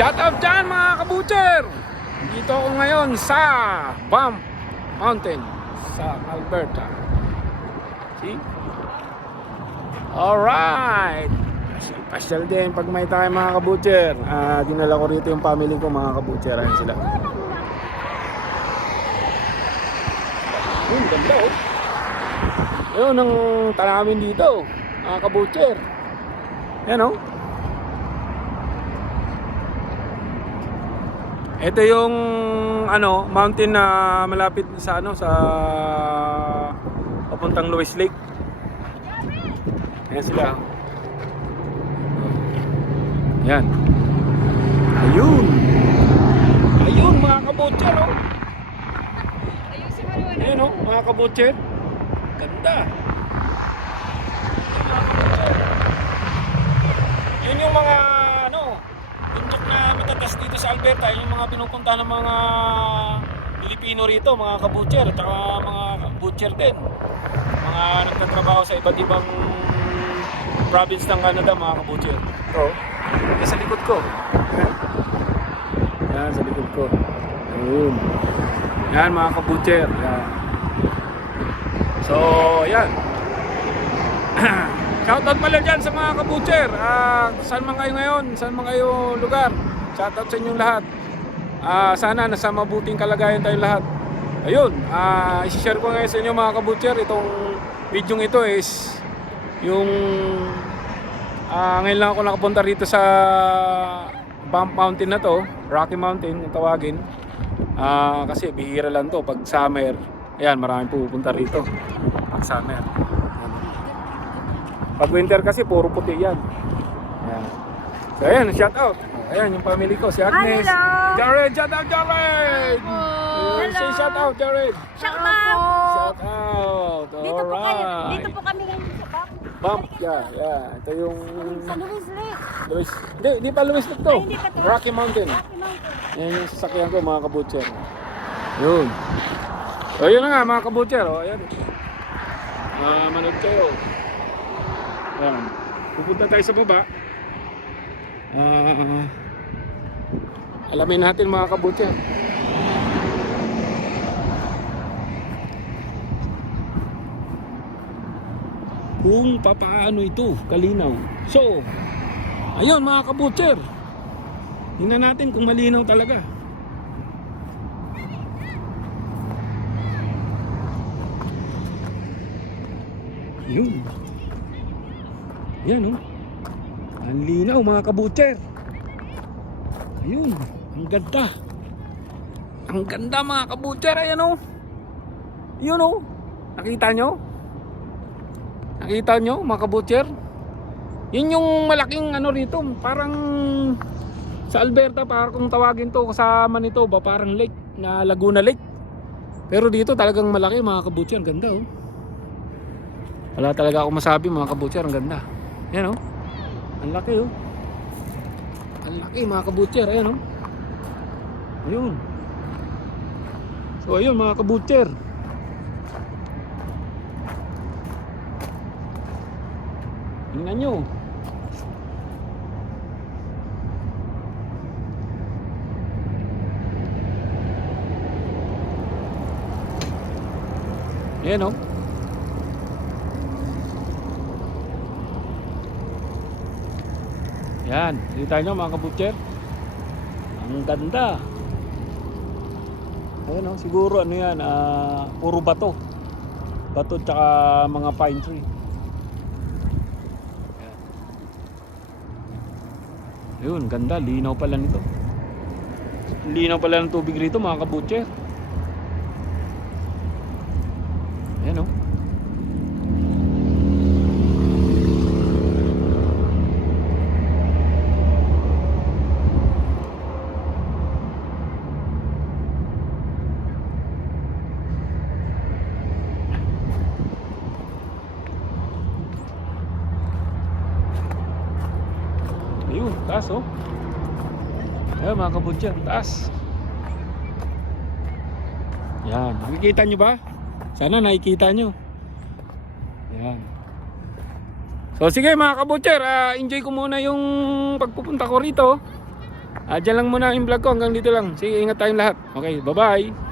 Shout out dyan mga kabutcher! Dito ako ngayon sa Banff Mountain sa Alberta. See? Alright! Pasyal din pag may tayo mga kabutcher. Dinala ko rito yung family ko mga kabutcher. Ayan sila. Ganda oh. Ayun ang tanawin dito mga kabutcher. Ayan oh. Ito yung mountain na malapit sa sa papuntang Lewis Lake. Ayan sila. Ayan. Ayun. Ayun mga kabutcher oh. Ayan oh mga kabutcher. Ganda. Yun yung mga bundok na matatas dito sa Alberta. Yun yung mga pinupunta ng mga Pilipino rito, mga kabutcher at saka mga butcher din. Mga nagtatrabaho sa iba't ibang province ng Canada, mga kabutcher. Ito, sa likod ko. Yan, sa likod ko. Ayun. Yan mga kabutcher. Yan. So, yan. Shoutout pala dyan sa mga kabutcher. Saan man kayo ngayon, saan man kayo lugar. Shoutout sa inyong lahat. Sana nasa mabuting kalagayan tayo lahat. Ayun, isi-share ko ngayon sa inyo mga kabutcher. Itong video ito is yung ngayon lang ako nakapunta rito sa Banff Mountain na to, Rocky Mountain yung tawagin. Kasi bihira lang to pag summer. Ayan, maraming pupunta rito pag summer. Pag winter kasi puro puti yan. Ayan. So ayan, shout out. Ayan yung family ko, si Agnes. Hello. Jared, shout out Jared. Hello. Say shout out Jared. Shout out. Shout out. Dito po kayo. Alright. Dito po kami ngayon sa Banff. Banff, yeah. Ito yung Sa Lewis Lake. Lewis. Hindi pa Lewis Lake to. Ay, hindi pa to. Rocky Mountain. Rocky Mountain. Ayan yung sasakyan ko mga kabutcher. Yun. O yun na nga mga kabutcher. O ayan. Manood kayo. Ayan. Pupunta tayo sa baba. Alamin natin mga kabutcher. Kung papaano ito kalinaw. So, ayun mga kabutcher. Tingnan natin kung malinaw talaga. Yun. Yan oh. Ang linaw mga kabutcher. Ayun. Ang ganda. Ang ganda mga kabutcher. Ayan oh. Yun oh. Nakita nyo? Nakita nyo mga kabutcher? Yun yung malaking rito. Parang sa Alberta, parang kung tawagin to kasama nito ba parang lake na Laguna Lake. Pero dito talagang malaki mga kabutcher. Ang ganda oh. Wala talaga ako masabi mga kabutcher. Ang ganda. Yan oh. Ang laki oh. Ang laki mga kabutcher. Ayan oh. Ayun. So ayun mga kabutcher. Tingnan nyo. Ayan oh. Yan, kita nyo mga kabutcher. Ang ganda. Ayan o, siguro yan, puro bato. Bato tsaka mga pine tree. Ayun, ganda, linaw pala nito. Linaw pala ng tubig rito mga kabutcher. Ayan o. Ayun, taas oh. Ayun mga kabutcher, taas. Yan, nakikita nyo ba? Sana nakikita nyo. Yan. So sige mga kabutcher, enjoy ko muna yung pagpupunta ko rito. Dyan lang muna yung vlog ko. Hanggang dito lang. Sige, ingat tayong lahat. Okay, bye-bye.